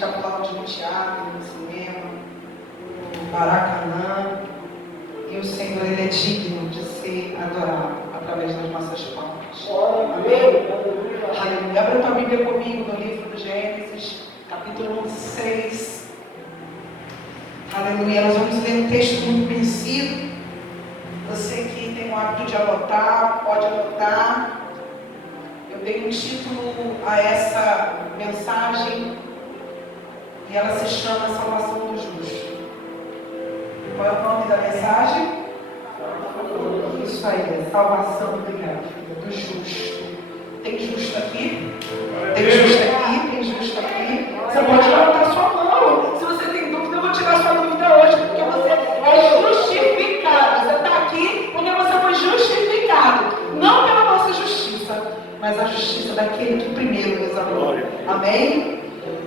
gente aplaude no teatro, no cinema, no Maracanã. E o Senhor, Ele é digno de ser adorado através das nossas palmas. Amém? Aleluia. Abra tua Bíblia comigo no livro do Gênesis, capítulo 6. Aleluia. Nós vamos ler um texto muito conhecido. Você que tem o hábito de anotar, pode anotar. Eu dei um título a essa mensagem e ela se chama Salvação do Justo. Qual é o nome da mensagem? Isso aí, salvação, obrigado, do justo. Tem justo aqui? Tem justo aqui? Tem justo aqui? Você pode levantar sua mão. Se você tem dúvida, eu vou tirar sua dúvida hoje, porque você é justificado. Você está aqui porque você foi justificado. Não pela nossa justiça, mas a justiça daquele que primeiro nos amou. Amém?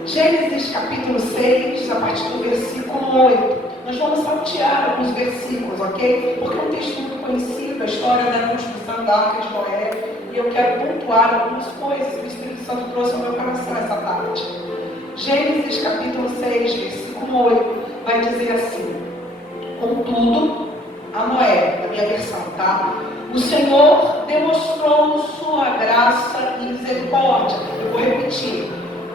Gênesis capítulo 6, a partir do versículo 8. Nós vamos saltear alguns versículos, ok? Porque é um texto muito conhecido, a história da construção da Arca de Noé. E eu quero pontuar algumas coisas que o Espírito Santo trouxe ao meu coração essa tarde. Gênesis capítulo 6, versículo 8, vai dizer assim: contudo, a Noé, na minha versão, tá? O Senhor demonstrou sua graça e misericórdia. Eu vou repetir.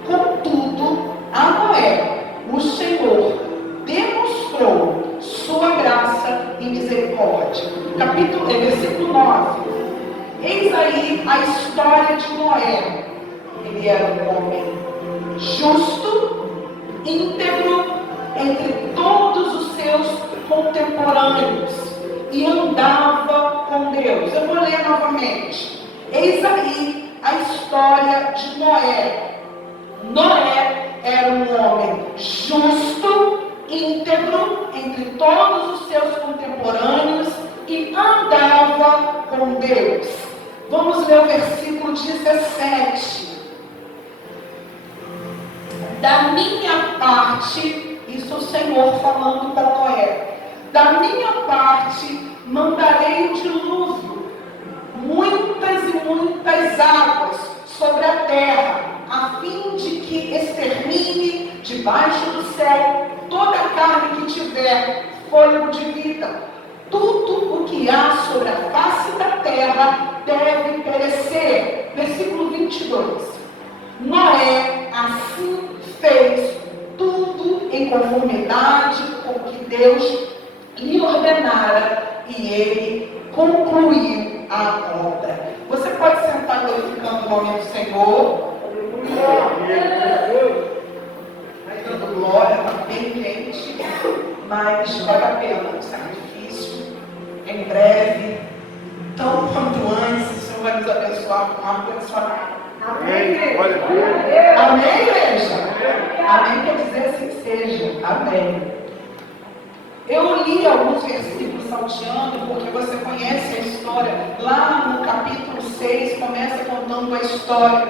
Contudo, a Noé, o Senhor demonstrou sua graça e misericórdia. Versículo 9. Eis aí a história de Noé. Ele era um homem justo, íntegro entre todos os seus contemporâneos e andava com Deus. Eu vou ler novamente. Eis aí a história de Noé. Noé era um homem justo, íntegro entre todos os seus contemporâneos e andava com Deus. Vamos ler o versículo 17. Da minha parte, isso o Senhor falando com Noé, da minha parte mandarei o dilúvio, muitas e muitas águas sobre a terra, a fim de que extermine debaixo do céu toda a carne que tiver fôlego de vida. Tudo o que há sobre a face da terra deve perecer. Versículo 22. Noé assim fez tudo em conformidade com o que Deus lhe ordenara e ele concluiu a obra. Você pode sentar glorificando o nome do Senhor. Dando glória, está bem quente, mas vale a pena o sacrifício. Em breve, tão quanto antes, o Senhor vai nos abençoar com ar-condicionado. Amém, igreja? Amém, igreja? Amém quer dizer assim seja. Amém. Eu li alguns versículos salteando, porque você conhece a história. Lá no capítulo 6, começa contando a história,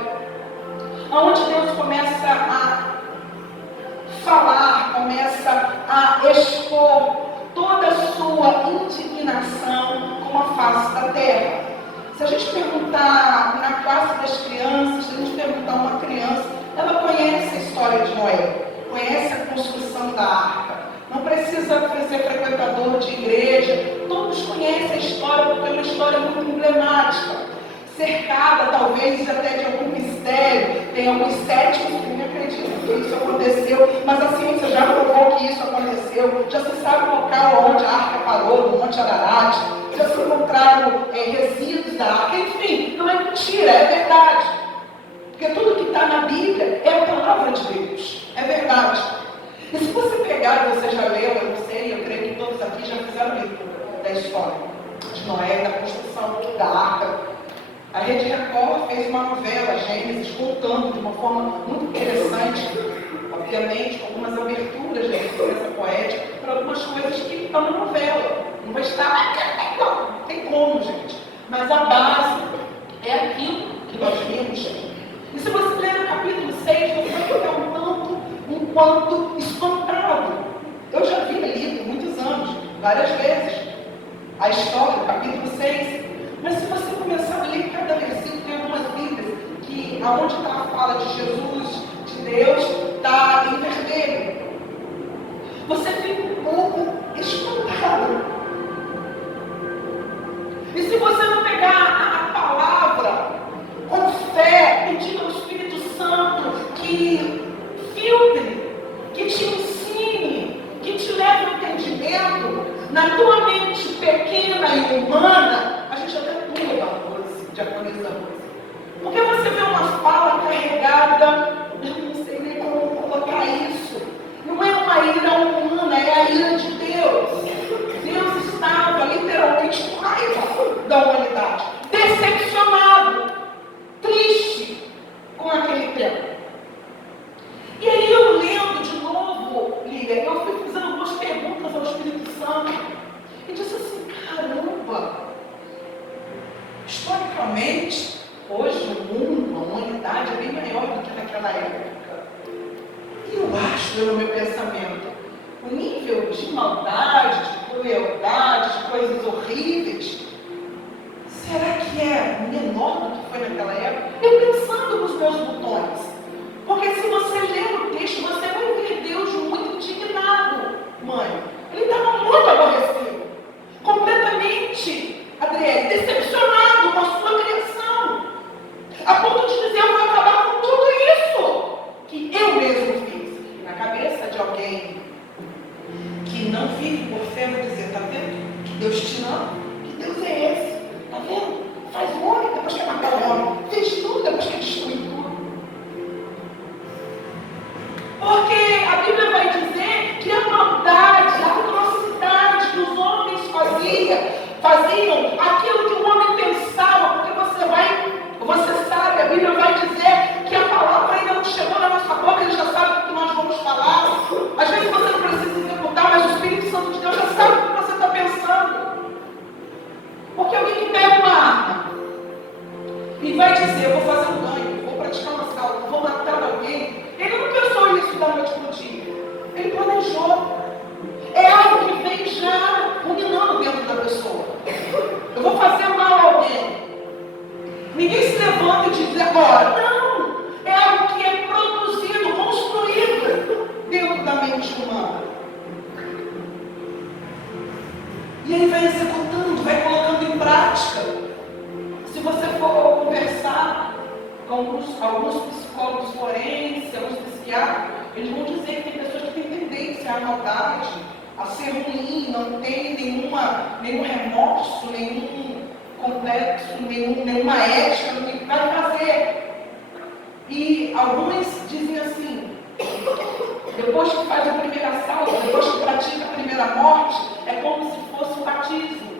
onde Deus começa a falar, começa a expor toda a sua indignação com a face da terra. Se a gente perguntar na classe das crianças, se a gente perguntar a uma criança, ela conhece a história de Noé, conhece a construção da arca. Não precisa ser frequentador de igreja, todos conhecem a história, porque é uma história muito emblemática, cercada talvez até de algum mistério. Tem alguns céticos que não acreditam que isso aconteceu, mas a ciência já provou que isso aconteceu. Já se sabe o local onde a arca parou, no Monte Ararat, já se encontraram resíduos da arca. Enfim, não é mentira, é verdade, porque tudo que está na Bíblia é a palavra de Deus, é verdade. E se você pegar, você já leu, eu não sei, eu creio que todos aqui já fizeram leitura da história de Noé, da construção da arca. A Rede Record fez uma novela, Gênesis, contando de uma forma muito interessante, obviamente, com algumas aberturas da licença poética, para algumas coisas que estão na novela. Não vai estar, não tem como, gente. Mas a base é aquilo que nós vimos. E se você ler no capítulo 6, você vai ficar um tanto enquanto espantado. Eu já vi ali por muitos anos, várias vezes, a história do capítulo 6. Mas se você começar a ler cada versículo, tem algumas Bíblias que, aonde está a fala de Jesus, de Deus está em vermelho. Você fica um pouco espantado. E se você não pegar a palavra com fé, pedir ao Espírito Santo que filtre, que te ensine, que te leve ao entendimento, na tua mente pequena e humana, a gente até pula da Rose, diaconisa Rose. Porque você vê uma fala carregada, eu não sei nem como colocar isso. Não é uma ira humana, é a ira de Deus. Deus estava literalmente com raiva da humanidade, decepcionado, triste com aquele tempo. E aí eu lendo de novo, Lívia, eu fui fazendo algumas perguntas ao Espírito Santo e disse assim, caramba, historicamente, hoje o mundo, a humanidade é bem maior do que naquela época. E eu acho, pelo meu pensamento, o nível de maldade, de crueldade, de coisas horríveis, será que é menor do que foi naquela época? Eu pensando nos meus botões. Porque se você ler o texto, você vai ver Deus muito indignado, mãe. Ele estava muito aborrecido, completamente, Adriele, decepcionado com a sua criação, a ponto de dizer, eu vou acabar com tudo isso que eu mesmo fiz. E na cabeça de alguém que não vive por fé, vai dizer, tá vendo? Que Deus te ama, que Deus é esse, tá vendo? Faz o homem, depois quer matar o homem, fez tudo, depois quer destruir tudo. Porque a Bíblia vai dizer que a maldade, a atrocidade que os homens faziam aquilo que o homem pensava, porque você sabe, a Bíblia vai dizer que a palavra ainda não chegou na nossa boca, ele já sabe o que nós vamos falar. Às vezes você não precisa executar, mas o Espírito Santo de Deus já sabe o que você está pensando. Porque alguém que pega uma arma e vai dizer, eu vou fazer um ganho, vou praticar um assalto, vou matar alguém, ele não pensou isso da noite para o dia. Ele planejou. É algo que vem já ruminando dentro da pessoa. Eu vou fazer mal a alguém. Ninguém se levanta e diz agora. Não. É algo que é produzido, construído dentro da mente humana. E aí vai executando, vai colocando em prática. Se você for conversar com alguns psicólogos forenses, alguns psiquiatras, eles vão dizer que tem pessoas que têm tendência à maldade, a ser ruim, não tem nenhum remorso, nenhum complexo, nenhuma ética no que vai fazer. E alguns dizem assim, depois que faz o primeiro assalto, depois que pratica a primeira morte, é como se fosse um batismo.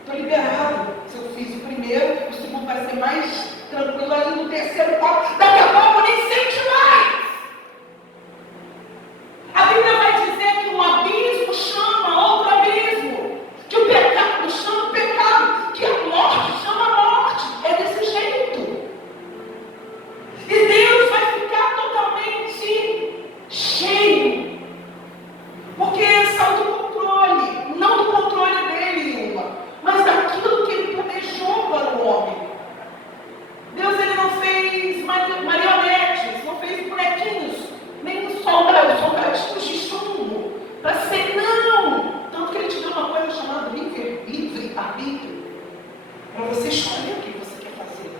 Estou liberado. Se eu fiz o primeiro, o segundo vai ser mais tranquilo, aí no terceiro, quarto, daqui a pouco nem sente mais. A Bíblia vai dizer que um abismo chama outro abismo, que o pecado chama o pecado, que a morte chama a morte. É desse jeito. E Deus vai ficar totalmente cheio, porque saiu do controle, não do controle dele, mas daquilo que ele planejou para o homem. Deus ele não fez marionetes, não fez bonequinhos, nem soldadinhos de chumbo, para ser não. Tanto que ele te deu uma coisa chamada livre-arbítrio, para você escolher o que você quer fazer.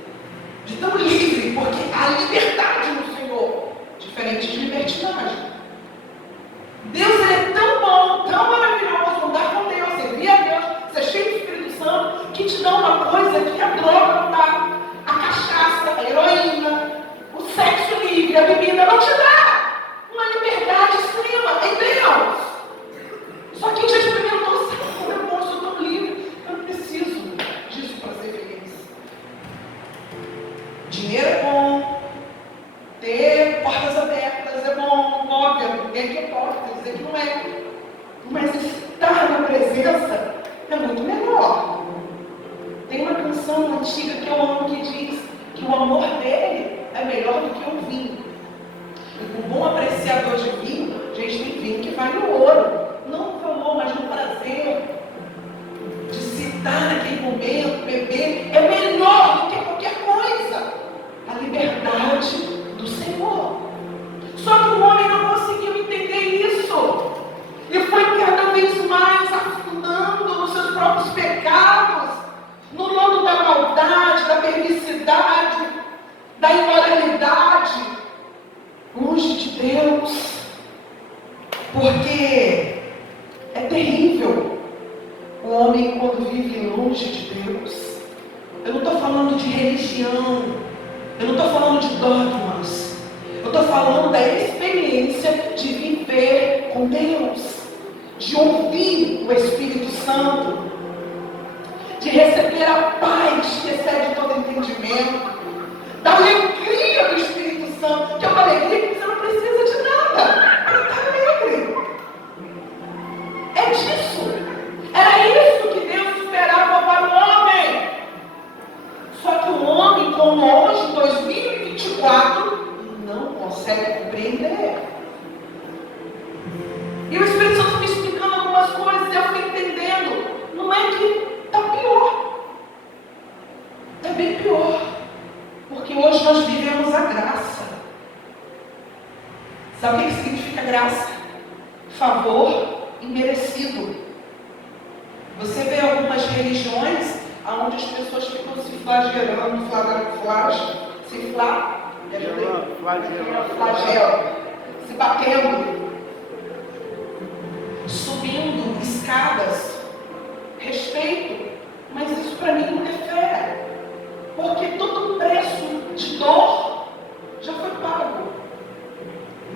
De tão livre, porque há liberdade no Senhor, diferente de libertinagem. Deus ele é tão bom, tão maravilhoso, andar com Deus, servir a Deus, ser cheio do Espírito Santo, que te dá uma coisa que a droga não dá. A cachaça, a heroína, o sexo livre, a bebida não te dá uma liberdade extrema em Deus. Só que já experimentou, sabe como é bom, eu sou tão livre, eu não preciso disso para ser feliz. Dinheiro é bom, ter portas abertas é bom, óbvio, ninguém que é pobre, dizer que não é. Mas estar na presença é muito melhor. Tem uma canção antiga que eu amo que diz que o amor dele é melhor do que o vinho. E o bom apreciador de vinho, gente, tem vinho que vale o ouro. Não no valor, mas no prazer de se estar naquele momento, beber, é melhor do que qualquer coisa. A liberdade do Senhor. longe de Deus, porque é terrível o homem quando vive longe de Deus. Eu não estou falando de religião, eu não estou falando de dogmas, eu estou falando da experiência de viver com Deus, de ouvir o Espírito Santo, de receber a paz que excede todo entendimento, da alegria do Espírito Santo, que é uma alegria que você não precisa de nada para estar alegre. É disso. Era isso que Deus esperava para o homem. Só que o homem, como hoje, 2024, não consegue compreender. E o Espírito Santo me explicando algumas coisas, eu fui entendendo. Não é que está pior. É bem pior. Porque hoje nós vivemos a graça. Sabe o que significa graça? Favor imerecido. Você vê algumas religiões onde as pessoas ficam se flagelando, flagelo, se batendo, subindo escadas. Respeito, mas isso para mim não é fé. Porque todo o preço de dor já foi pago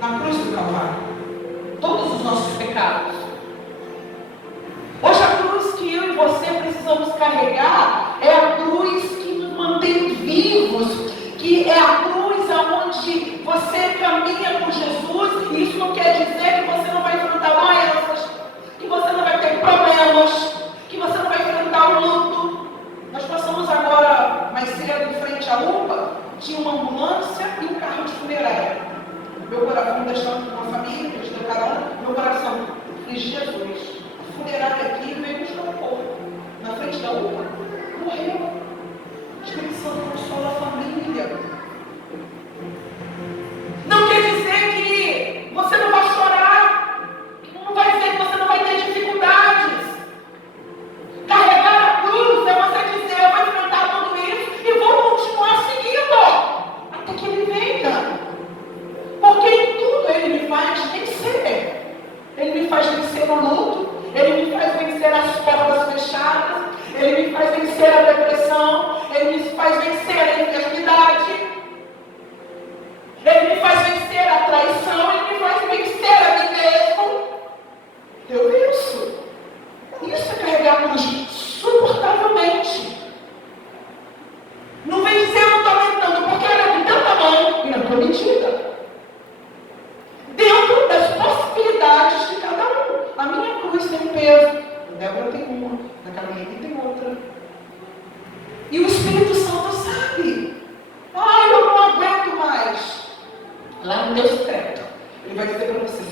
na cruz do Calvário. Todos os nossos pecados. Hoje a cruz que eu e você precisamos carregar é a cruz que nos mantém vivos, que é a cruz aonde você caminha com Jesus. E isso não quer dizer que você não vai enfrentar doenças, que você não vai ter problemas, que você não vai enfrentar o luto. Nós passamos agora, mais cedo, em frente à UPA, tinha uma ambulância e um carro de funerária. Meu coração deixando uma família, que deu carona, meu coração, fiz Jesus. A funerária aqui veio buscar o corpo. Na frente da UPA, morreu. O Espírito Santo consola a família. Não quer dizer que você não vai chorar, não vai dizer que você não vai ter dificuldades. Carregar a cruz é você dizer: eu vou enfrentar tudo isso e vou continuar seguindo até que Ele venha. Porque em tudo Ele me faz vencer. Ele me faz vencer o luto, Ele me faz vencer as portas fechadas, Ele me faz vencer a depressão, Ele me faz vencer a enfermidade, Ele me faz vencer a traição, Ele me faz vencer a mim mesmo. Eu venço. Isso é carregar a cruz suportavelmente. Não vem dizer: eu não estou aguentando, porque ela é do teu tamanho e na tua medida. Dentro das possibilidades de cada um. A minha cruz tem um peso, a Débora tem uma, a Carolina tem outra. E o Espírito Santo sabe. Eu não aguento mais. Lá no teu secreto, Ele vai dizer para você: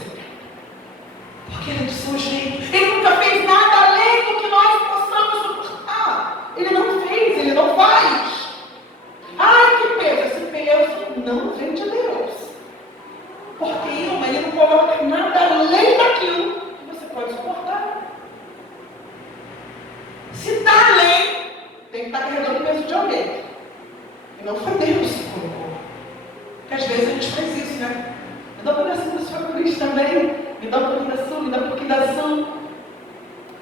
porque Ele é do seu jeito. Ele nunca fez nada além do que nós possamos suportar. Ele não fez, Ele não faz. Que peso! Esse peso não vem de Deus. Porque Ele não coloca nada além daquilo que você pode suportar. Se está além, tem que estar carregando o peso de alguém. E não foi Deus que colocou. Porque às vezes a gente faz isso, né? Me dá um pedacinho da sua cruz também. Me dá um pouquinho da sua, me dá um pouquinho da sua.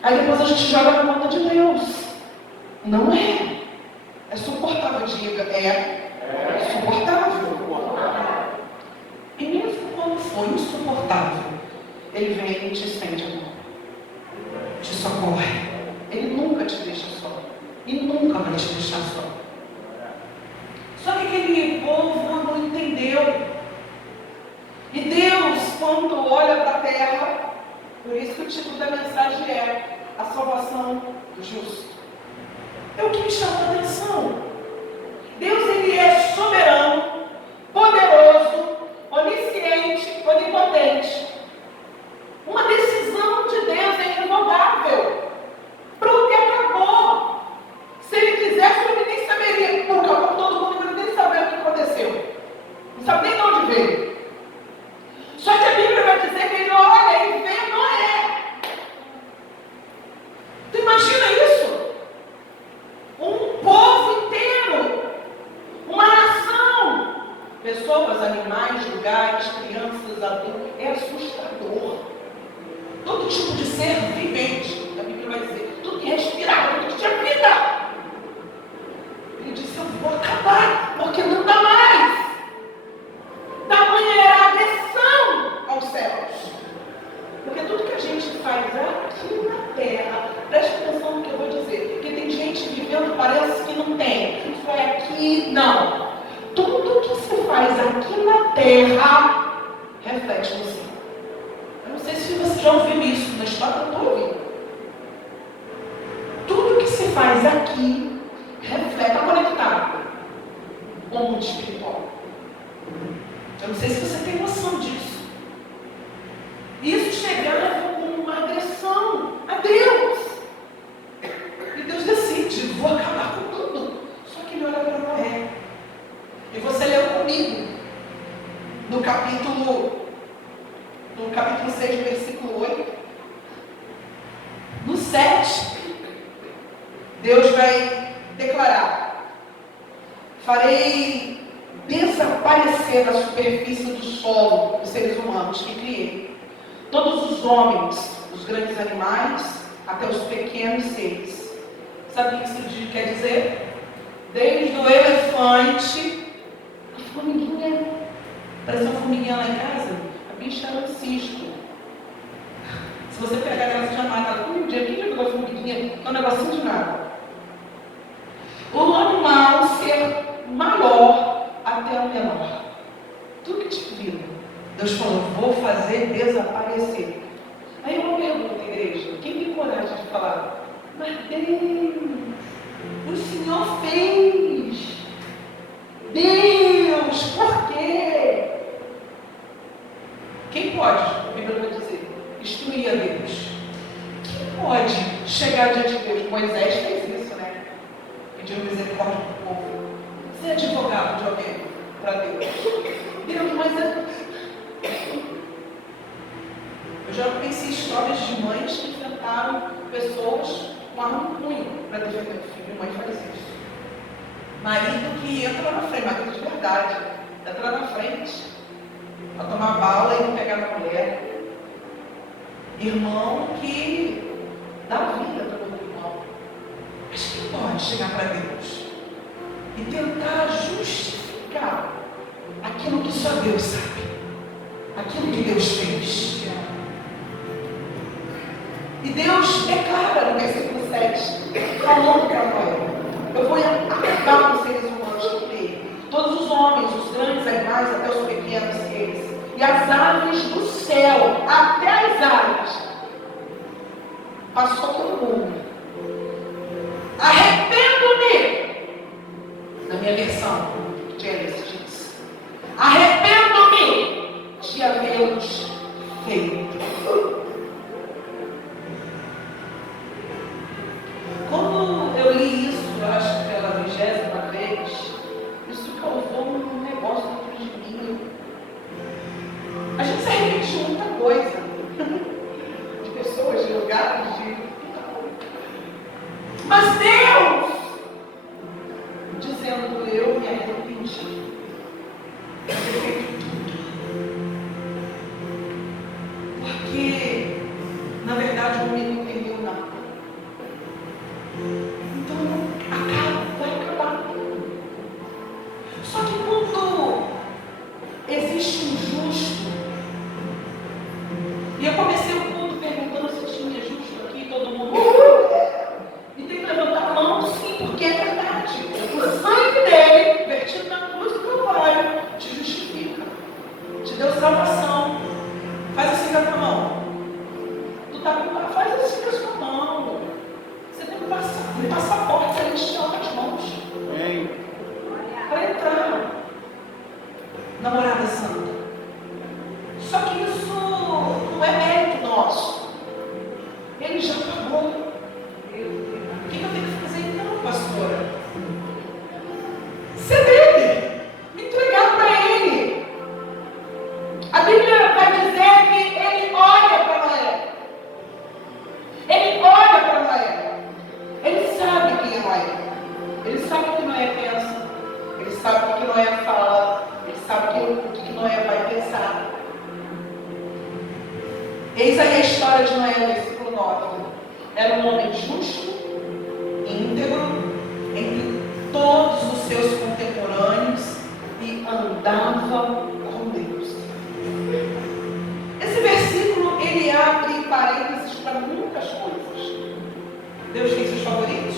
Aí depois a gente joga na conta de Deus. Não é. É suportável, diga. É suportável. E mesmo quando for insuportável, Ele vem e te estende a mão. Te socorre. Ele nunca te deixa só. E nunca vai te deixar só. Só que aquele povo não entendeu. E Deus, quando olha para a terra, por isso que o título da mensagem é A Salvação do Justo. É o que me chama a atenção. Deus, Ele é soberano, poderoso, onisciente, onipotente. Uma decisão de Deus é irrevogável. Pronto, e acabou. Se Ele quisesse, Ele nem saberia. Acabou todo mundo, Ele nem sabia o que aconteceu. Não sabe nem de onde veio. Só que a Bíblia vai dizer que Ele olha e vê Noé. Tu imagina isso? Um povo inteiro, uma nação. pessoas, animais, lugares, crianças, adultos. É assustador. Todo tipo de ser vivente, a Bíblia vai dizer, tudo que respirava, tudo que tinha vida. Ele disse, eu vou acabar, porque não dá mais. Tamanha era a agressão aos céus. Porque tudo que a gente faz aqui na terra, preste atenção no que eu vou dizer, porque tem gente vivendo, parece que não tem. Isso é aqui, não. Tudo que se faz aqui na terra, reflete no céu. Eu não sei se você já ouviu isso, na história eu estou ouvindo. Tudo que se faz aqui, reflete, está conectado com o mundo espiritual. Eu não sei se você tem noção disso. Isso chegava como uma agressão a Deus. E Deus decide, vou acabar com tudo. Só que ele olha para Noé. E você leu comigo no capítulo 6, versículo 8. No 7, Deus vai declarar: farei desaparecer da superfície do solo os seres humanos que criei. Todos os homens, os grandes animais, até os pequenos seres. Sabe o que isso quer dizer? Desde o elefante, a formiguinha, parece uma formiguinha lá em casa, a bicha era um cisco. Se você pegar ela, você já mata ela. Um dia, quem já pegou a formiguinha? É um negocinho de nada. O animal ser maior até o menor. Tudo que te vira. Deus falou, vou fazer desaparecer. Aí eu pergunto, igreja, quem tem coragem de falar? Mas Deus, o Senhor fez. Deus, por quê? Quem pode, a Bíblia vai dizer, instruir a Deus? Quem pode chegar diante de Deus? Moisés fez isso, né? Pediu misericórdia para o povo. Ser advogado de alguém para Deus. Deus, mas eu já conheci histórias de mães que enfrentaram pessoas com arma no punho para defender o filho. Mãe faz isso. Marido que entra na frente, marido de verdade, entra na frente para tomar bala e não pegar na mulher. Irmão que dá vida para o outro irmão. Mas quem pode chegar para Deus e tentar justificar aquilo que só Deus sabe? Aquilo que Deus fez. E Deus declara no versículo 7, falando para Noé: eu vou acabar com os seres humanos que criei, todos os homens, os grandes animais, até os pequenos seres, e as aves do céu, até as aves. Passou todo mundo. Arrependo-me. Na minha versão, Gênesis diz: arrependo-me de havê-los feito. Quando eu li isso, eu acho que pela 20ª vez, isso causou um negócio dentro de mim. A gente se arrepende de muita coisa, de pessoas, de lugares, mas Deus dizendo, eu me arrependi. Porque, na verdade, o homem não entendeu nada. Então, vai acabar. Só que quando existe um justo, e eu comecei o culto perguntando se tinha justo aqui, todo mundo, e tem que levantar a mão, sim, porque é verdade. O sangue dele, vertido na cruz do Calvário, te justifica, te deu salvação. Faz assim com a tua mão. Tu tá com, faz assim com a sua mão. Você tem um passaporte aí te dá nas mãos. Para entrar na morada santa. Só que isso não é mérito nosso. Ele já pagou. O que eu tenho que fazer então, pastora? Ser dele. Me entregar para ele. A Bíblia vai dizer que ele olha para Noé. Ele olha para Noé. Ele sabe quem é Noé. Ele sabe o que Noé pensa. Ele sabe o que Noé fala. Ele sabe Eis aí a história de Noé, versículo 9. Era um homem justo, íntegro, entre todos os seus contemporâneos e andava com Deus. Esse versículo, ele abre parênteses para muitas coisas. Deus tem seus favoritos,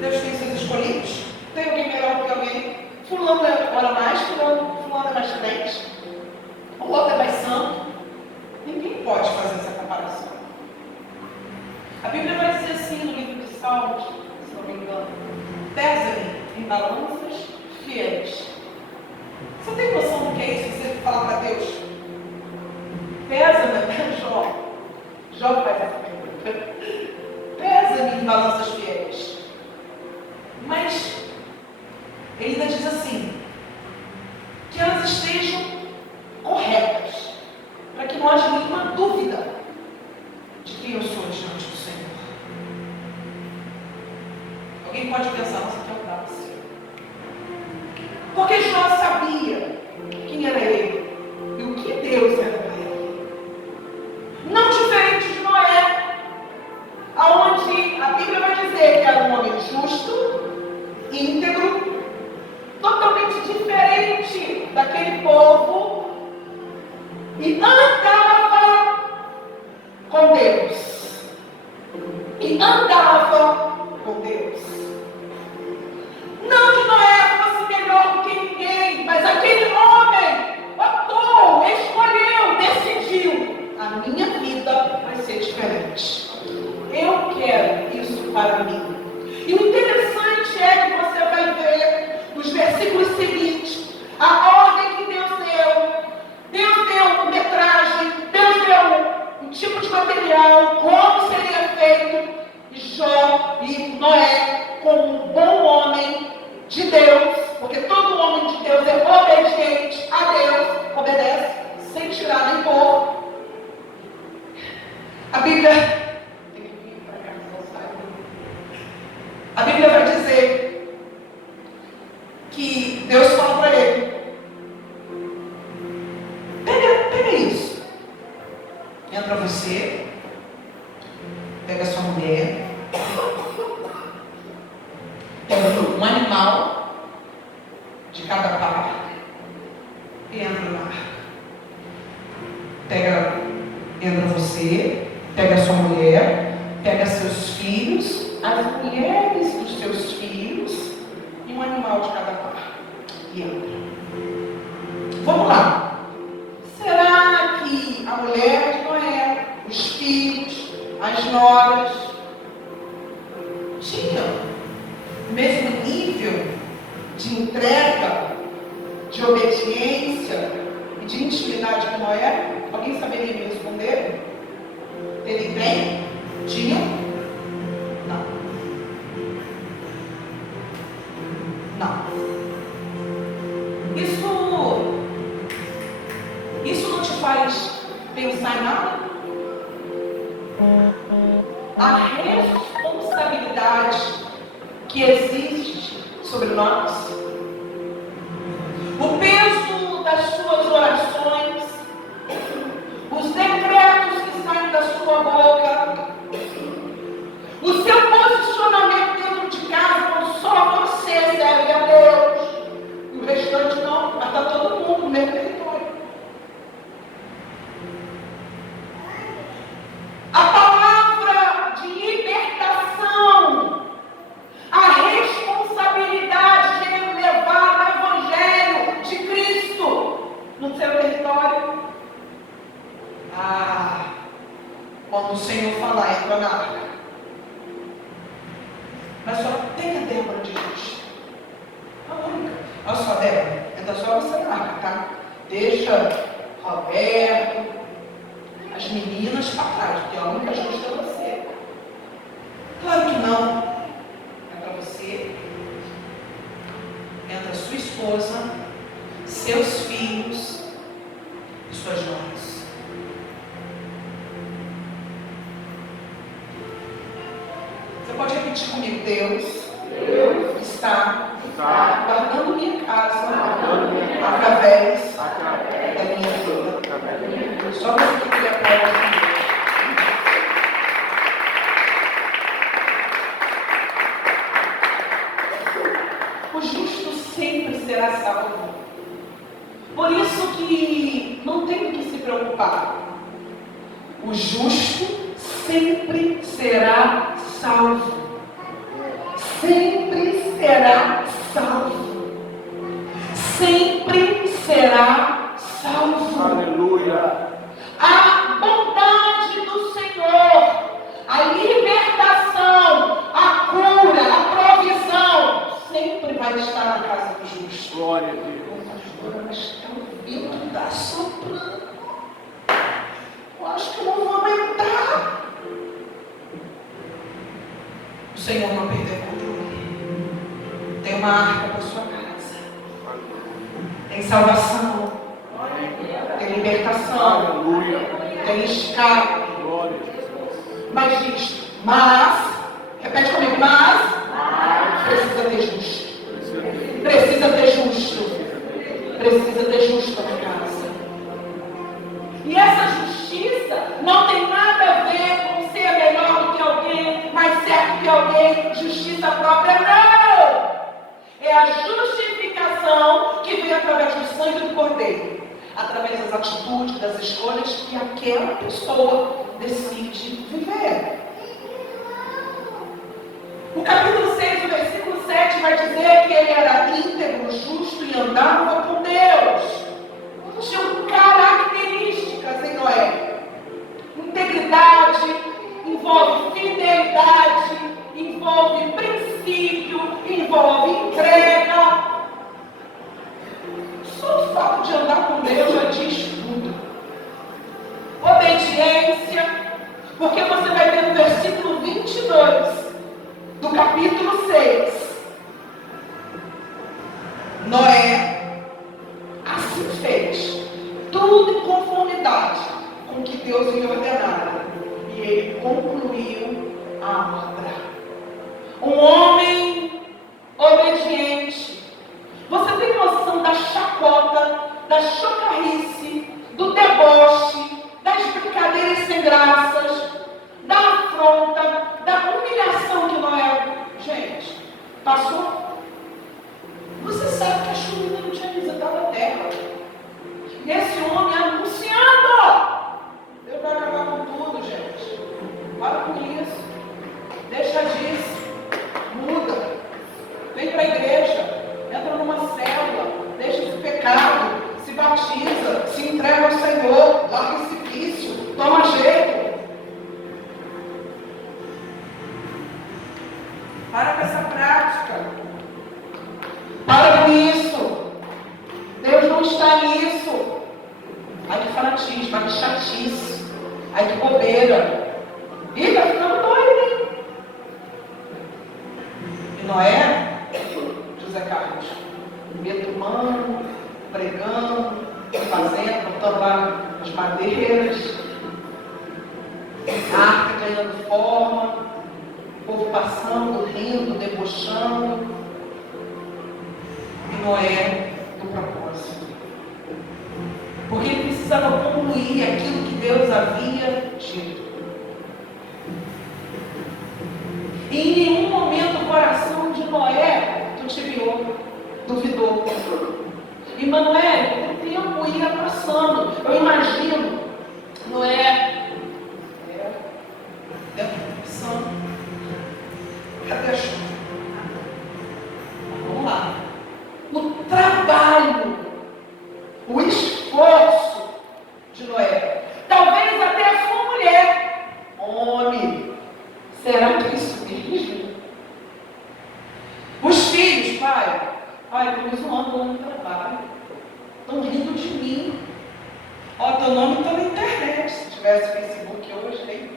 Deus tem seus escolhidos, tem alguém melhor que alguém. Fulano ora mais, fulano é mais crente, o outro é mais santo. Ninguém pode fazer essa comparação. A Bíblia vai dizer assim no livro de Salmos, se não me engano: pesa-me em balanças fiéis. Você tem noção do que é isso? Você falar para Deus: pesa-me, Jó faz essa pergunta. Pesa-me em balanças fiéis. Mas ele ainda diz assim: que elas estejam corretas, para que não haja nenhuma dúvida de quem eu sou diante do Senhor. Alguém pode pensar: nossa, que audácia. Porque Jó sabia quem era ele e o que Deus era para ele. Não diferente de Noé, aonde a Bíblia vai dizer que era um homem justo, íntegro, totalmente diferente daquele povo, e andava com Deus. Não que Noé fosse melhor do que ninguém, mas aquele homem optou, escolheu, decidiu: a minha vida vai ser diferente. Eu quero isso para mim. E o interessante é que você vai ver nos versículos seguintes a ordem que Deus deu. Deus deu metragem, Deus deu um tipo de material, como seria feito. E Jó e Noé, como um bom homem de Deus, porque todo homem de Deus é obediente a Deus, obedece sem tirar nem pôr. A Bíblia vai dizer que Deus fala para ele: pega isso, entra você, pega sua mulher, pega um animal de cada par e entra na arca. Entra você, pega sua mulher, pega seus filhos, as mulheres dos seus filhos e um animal de cada par e entra. Vamos lá. Será que a mulher de Noé, os filhos, as noras, tinham o mesmo nível de entrega, de obediência e de intimidade com Noé? Alguém saberia me responder? Ele tem? Tinham? Não. Isso não te faz pensar em nada? A responsabilidade que existe sobre nós, o peso das suas orações, os decretos que saem da sua boca, o seu posicionamento dentro de casa, quando só você serve a Deus, e o restante não, mas está todo mundo no mesmo território. A palavra de libertação, a responsabilidade de levar o Evangelho de Cristo no seu território. Quando o Senhor falar, entra na arca. Mas só tem a Débora de justo. A única. Olha só, Débora, entra só você na arca, tá? Deixa Roberto, as meninas para trás, porque a única justa é você. Claro que não. Entra você, entra sua esposa, seus filhos e suas noras. Você pode repetir comigo: Deus está guardando minha casa através da minha vida. Só você que quer aplaudir. isso que não tem do que se preocupar. O justo sempre será salvo. Sempre será salvo. Sempre será salvo. Aleluia. A bondade do Senhor, a libertação, a cura, a provisão, sempre vai estar na casa do justo. Glória a Deus. Mas o vento está soprando. Eu acho que eu não vou aguentar. O Senhor não perdeu o controle. Tem uma arca para sua casa. Tem salvação. Tem libertação. Aleluia. Tem escape. Glória a Jesus. Mas, repete comigo, mas precisa ter justo. Precisa ter justo. Precisa ter justo na casa. E essa justiça não tem nada a ver com ser melhor do que alguém, mais certo que alguém, justiça própria, não! É a justificação que vem através do sangue do Cordeiro, através das atitudes, das escolhas que aquela pessoa decide viver. O capítulo 6, o versículo 7 vai dizer que ele era íntegro, justo e andava com Deus. Tinham características em Noé. Integridade envolve fidelidade, envolve princípio, envolve entrega. Só o fato de andar com Deus já diz tudo. Obediência, porque você vai ver no versículo 22 do capítulo 6. Noé assim fez, tudo em conformidade com o que Deus lhe ordenara, e ele concluiu a obra. Um homem obediente. Você tem noção da chacota, da chocarrice, do deboche, das brincadeiras sem graças, da afronta, da humilhação que Noé, gente, passou? Você sabe que a chuva não tinha visitado a terra. E esse homem anunciando: Deus vai acabar com tudo, gente. Para com isso. Deixa disso. Muda. Vem para a igreja. Entra numa célula. Deixa esse pecado. Se batiza. Se entrega ao Senhor. Larga esse vício. Toma jeito. Para com essa prática. Para com isso. Deus não está nisso. Ai que fanatismo, ai que chatice, ai que bobeira. Ih, tá ficando doido, hein? E Noé, José Carlos, betumando, pregando, fazendo, botando lá as madeiras, a arca ganhando forma, o povo passando, rindo, debochando. E Noé do propósito. Porque ele precisava concluir aquilo que Deus havia dito. E em nenhum momento o coração de Noé titubeou, duvidou. E Noé, o tempo ia passando. Eu imagino Noé pensando: cadê a chuva? Vamos lá. O trabalho, o esforço de Noé, talvez até a sua mulher. Homem, será que isso mesmo? Os filhos, pai, eu me zoando lá no trabalho, estão rindo de mim. Ó, teu nome está na internet. Se tivesse Facebook hoje, hein?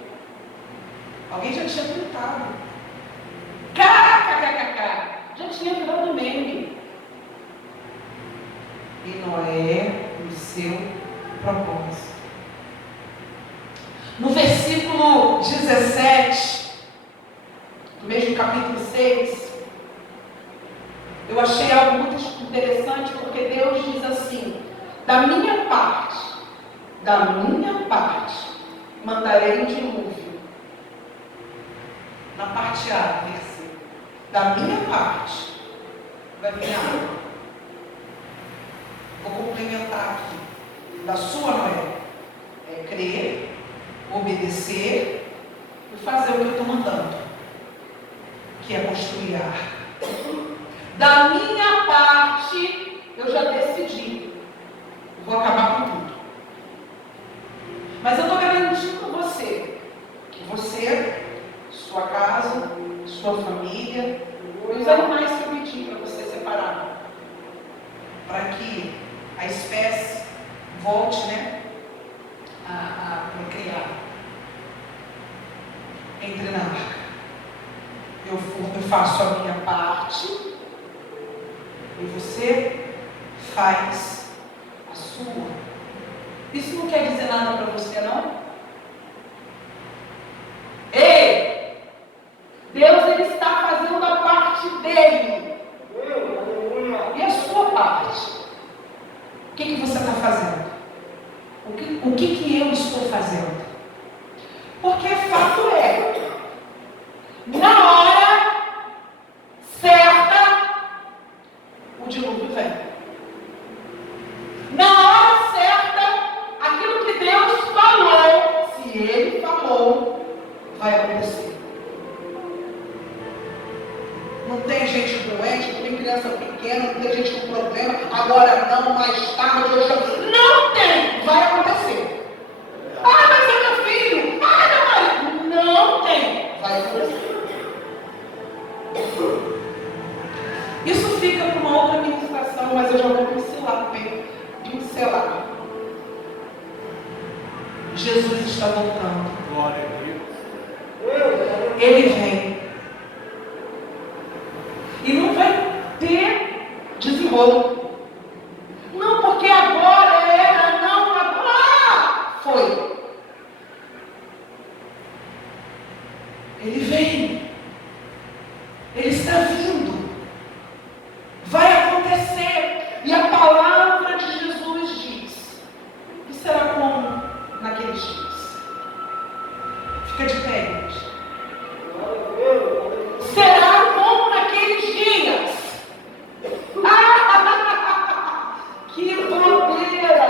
Alguém já tinha pintado. KKKK, já tinha virado meme. E Noé no seu propósito. No versículo 17, do mesmo capítulo 6, eu achei algo muito interessante, porque Deus diz assim: da minha parte, mandarei um dilúvio. Na parte A, versículo. Da minha parte, vai vir água. Vou complementar aqui. Da sua não é? É crer, obedecer e fazer o que eu estou mandando, que é construir a arca. Da minha parte, eu já decidi. Vou acabar com tudo. Mas eu estou garantindo você, que você, sua casa, sua família, os animais que eu pedi para você separar, para que a espécie volte, a procriar. Entre na arca. Eu faço a minha parte e você faz a sua. Isso não quer dizer nada para você, não? Ei! Deus, ele está fazendo a parte dele. E a sua parte? O que você está fazendo? O que eu estou fazendo? Porque fato é, na hora certa, o dilúvio vem. Na hora certa, aquilo que Deus falou, se Ele falou, vai acontecer. Não tem gente doente, não tem criança pequena, não tem gente com problema, agora não, mais tarde, hoje não tem, vai acontecer. Ah, mas é meu filho, ah, meu marido, não tem, vai acontecer. Isso fica para uma outra ministração, mas eu já vou pincelar. Jesus está voltando. Glória a Deus. Ele vem. E não vai ter desenrolo. Não porque agora era, não agora. Foi. Ele vem. Ele está vindo. Vai acontecer. E a palavra de Jesus diz que será como naqueles dias. Fica de pé, gente. Será como naqueles dias. Ah, que bobeira.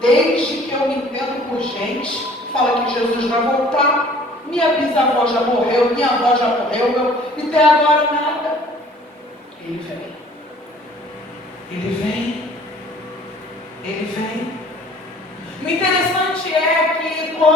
Desde que eu me entendo por gente, fala que Jesus vai voltar. Minha bisavó já morreu, minha avó já morreu, e até agora nada. Ele vem. Ele vem. Ele vem. O interessante é que